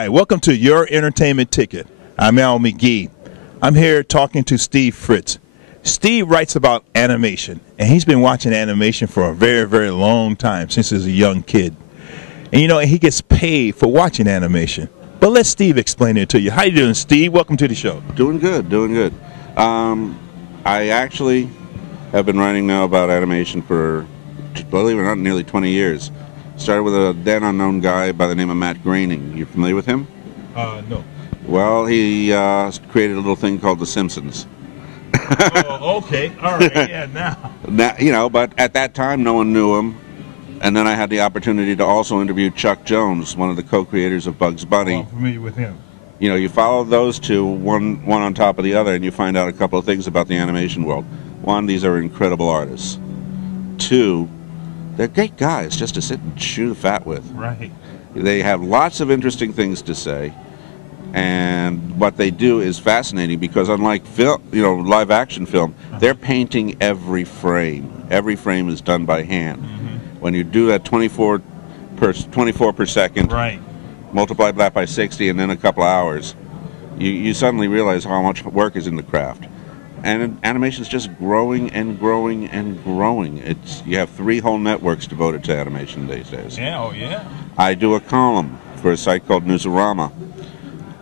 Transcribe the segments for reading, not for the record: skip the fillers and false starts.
Hi, welcome to Your Entertainment Ticket. I'm Al McGee. I'm here talking to Steve Fritz. Steve writes about animation, and he's been watching animation for a very, very long time, since he was a young kid. And you know, he gets paid for watching animation. But let Steve explain it to you. How you doing, Steve? Welcome to the show. Doing good, doing good. I actually have been writing now about animation for, believe it or not, nearly 20 years. Started with a then unknown guy by the name of Matt Groening. You familiar with him? No. Well, he created a little thing called The Simpsons. Oh, okay. All right. Yeah, now. You know, but at that time, no one knew him. And then I had the opportunity to also interview Chuck Jones, one of the co-creators of Bugs Bunny. I'm familiar with him. You know, you follow those two, one on top of the other, and you find out a couple of things about the animation world. One, these are incredible artists. Two, they're great guys just to sit and chew the fat with. Right. They have lots of interesting things to say, and what they do is fascinating because unlike film, you know, live action film, they're painting every frame. Every frame is done by hand. When you do that 24 per second, Right. multiply that by 60 and then a couple of hours, you suddenly realize how much work is in the craft. And animation is just growing and growing and growing. You have 3 whole networks devoted to animation these days. Yeah, oh yeah. I do a column for a site called Newsarama.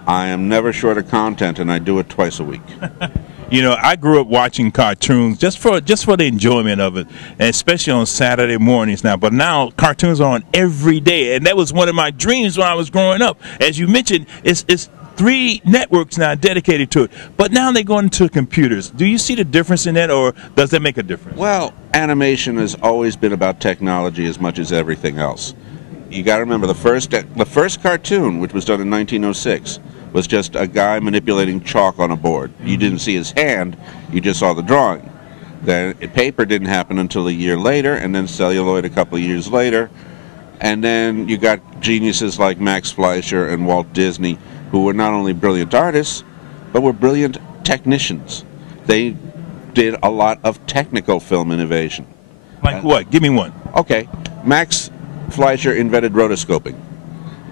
I am never short of content, and I do it twice a week. You know, I grew up watching cartoons just for the enjoyment of it, and especially on Saturday mornings now. But now cartoons are on every day, and that was one of my dreams when I was growing up. As you mentioned, it's 3 networks now dedicated to it. But now they're going to computers. Do you see the difference in that, or does that make a difference? Well, animation has always been about technology as much as everything else. You got to remember the first cartoon, which was done in 1906. Was just a guy manipulating chalk on a board. You didn't see his hand, you just saw the drawing. Then paper didn't happen until a year later, and then celluloid a couple of years later. And then you got geniuses like Max Fleischer and Walt Disney, who were not only brilliant artists, but were brilliant technicians. They did a lot of technical film innovation. Like what? Give me one. Okay, Max Fleischer invented rotoscoping.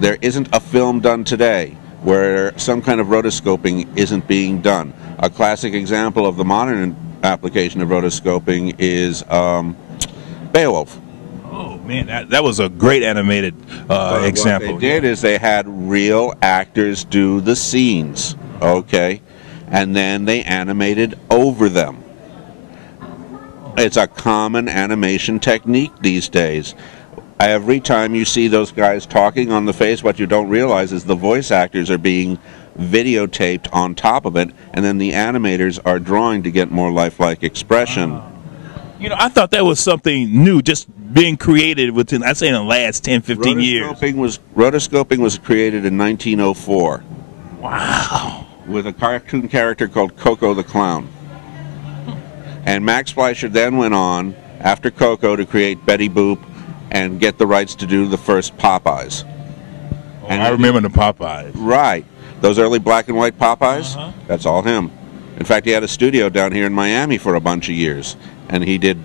There isn't a film done today where some kind of rotoscoping isn't being done. A classic example of the modern application of rotoscoping is Beowulf. Oh man, that was a great animated example. What they did is they had real actors do the scenes, okay, and then they animated over them. It's a common animation technique these days. Every time you see those guys talking on the face, what you don't realize is the voice actors are being videotaped on top of it, and then the animators are drawing to get more lifelike expression. Wow. You know, I thought that was something new, just being created within, I'd say, in the last 10, 15 years. Rotoscoping was created in 1904. Wow. With a cartoon character called Coco the Clown. And Max Fleischer then went on, after Coco, to create Betty Boop, and get the rights to do the first Popeyes. Oh, and I remember the Popeyes. Right. Those early black and white Popeyes, that's all him. In fact, he had a studio down here in Miami for a bunch of years. And he did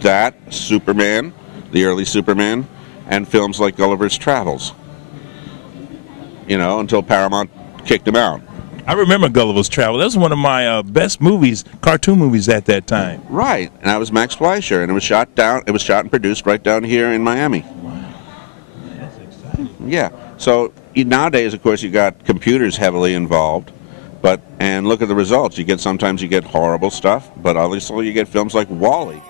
that, Superman, the early Superman, and films like Gulliver's Travels. You know, until Paramount kicked him out. I remember Gulliver's Travel. That was one of my best movies, cartoon movies at that time. Right, and that was Max Fleischer, and it was shot and produced right down here in Miami. Wow, that's exciting. Yeah, so nowadays, of course, you got computers heavily involved, and look at the results. Sometimes you get horrible stuff, but obviously you get films like WALL-E.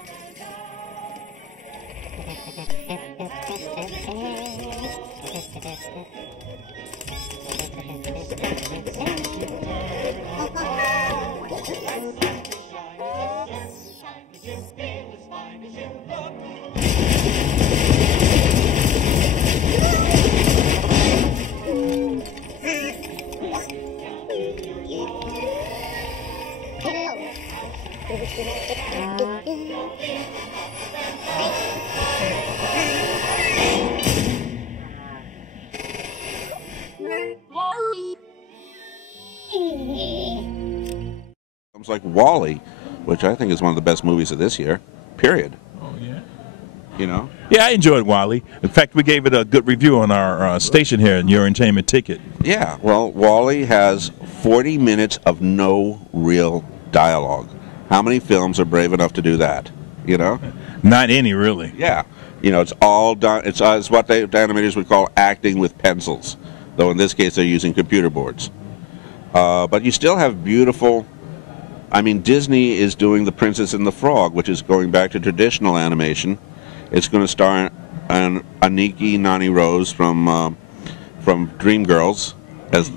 Films like WALL-E, which I think is one of the best movies of this year, period. Oh, yeah. You know? Yeah, I enjoyed Wally. In fact, we gave it a good review on our station here in Your Entertainment Ticket. Yeah, well, Wally has 40 minutes of no real dialogue. How many films are brave enough to do that? You know? Not any, really. Yeah. You know, it's all done. It's what the animators would call acting with pencils, though in this case they're using computer boards. But you still have beautiful. I mean, Disney is doing The Princess and the Frog, which is going back to traditional animation. It's going to star Aniki Nani Rose from Dreamgirls.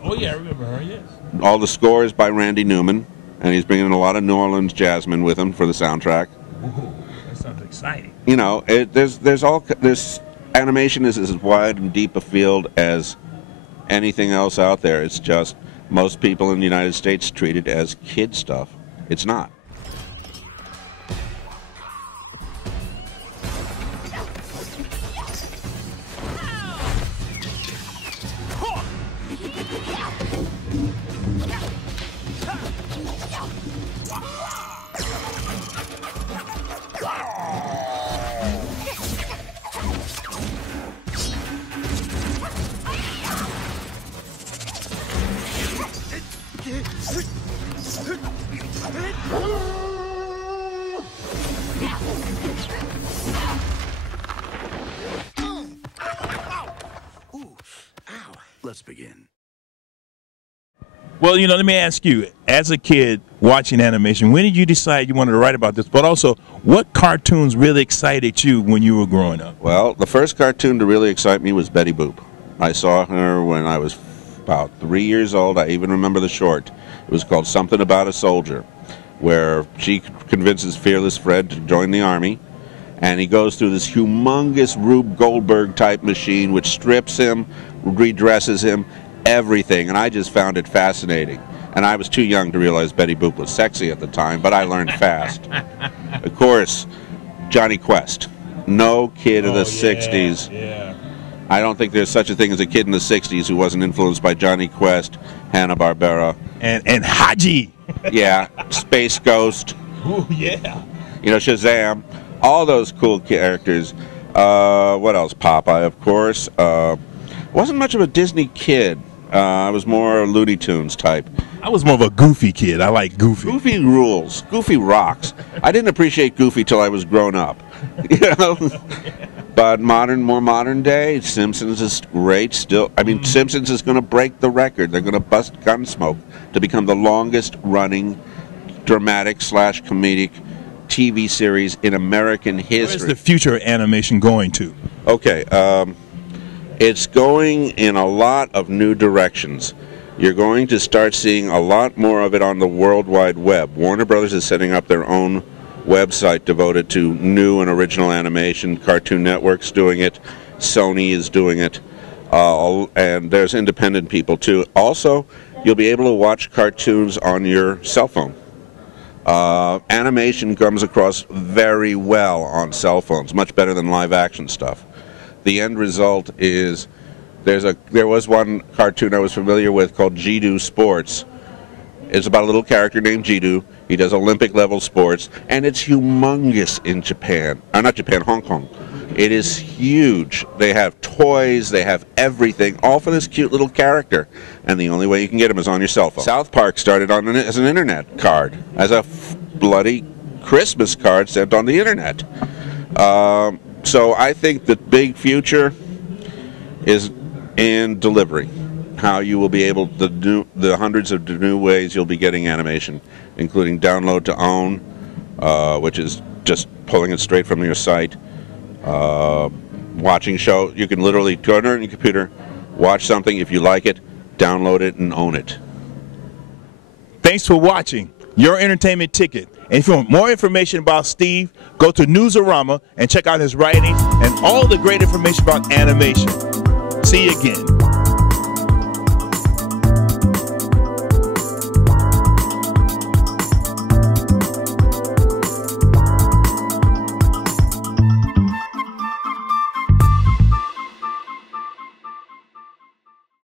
Oh yeah, I remember her. Yes. All the score is by Randy Newman, and he's bringing in a lot of New Orleans jazzmen with him for the soundtrack. Ooh, that sounds exciting. You know, there's animation is as wide and deep a field as anything else out there. It's just most people in the United States treat it as kid stuff. It's not. Let's begin. Well, you know, let me ask you, as a kid watching animation, when did you decide you wanted to write about this? But also, what cartoons really excited you when you were growing up? Well, the first cartoon to really excite me was Betty Boop. I saw her when I was about 3 years old. I even remember the short. It was called Something About a Soldier, where she convinces Fearless Fred to join the army, and he goes through this humongous Rube Goldberg type machine which strips him, redresses him, everything, and I just found it fascinating. And I was too young to realize Betty Boop was sexy at the time, but I learned fast. Of course, Johnny Quest. No kid of the 60s. Yeah. I don't think there's such a thing as a kid in the 60s who wasn't influenced by Johnny Quest, Hanna-Barbera. And Haji. Yeah, Space Ghost. Ooh, yeah. You know, Shazam. All those cool characters. What else? Popeye, of course. Wasn't much of a Disney kid. I was more Looney Tunes type. I was more of a Goofy kid. I like Goofy. Goofy rules. Goofy rocks. I didn't appreciate Goofy till I was grown up. You know? But more modern day, Simpsons is great still. I mean, Simpsons is going to break the record. They're going to bust Gunsmoke to become the longest running dramatic / comedic TV series in American history. Where's the future of animation going to? Okay, it's going in a lot of new directions. You're going to start seeing a lot more of it on the World Wide Web. Warner Brothers is setting up their own website devoted to new and original animation. Cartoon Network's doing it. Sony is doing it. And there's independent people too. Also, you'll be able to watch cartoons on your cell phone. Animation comes across very well on cell phones, much better than live action stuff. The end result is there was one cartoon I was familiar with called Jiddu Sports. It's about a little character named Jiddu. He does Olympic level sports, and it's humongous in Japan. Not Japan, Hong Kong. It is huge. They have toys, they have everything, all for this cute little character. And the only way you can get him is on your cell phone. South Park started as an internet card, as a bloody Christmas card sent on the internet. So I think the big future is in delivery. How you will be able to do the hundreds of new ways you'll be getting animation, including download to own, which is just pulling it straight from your site. Watching show, you can literally go on your computer, watch something. If you like it, download it and own it. Thanks for watching Your Entertainment Ticket. And if you want more information about Steve, go to Newsarama and check out his writing and all the great information about animation. See you again.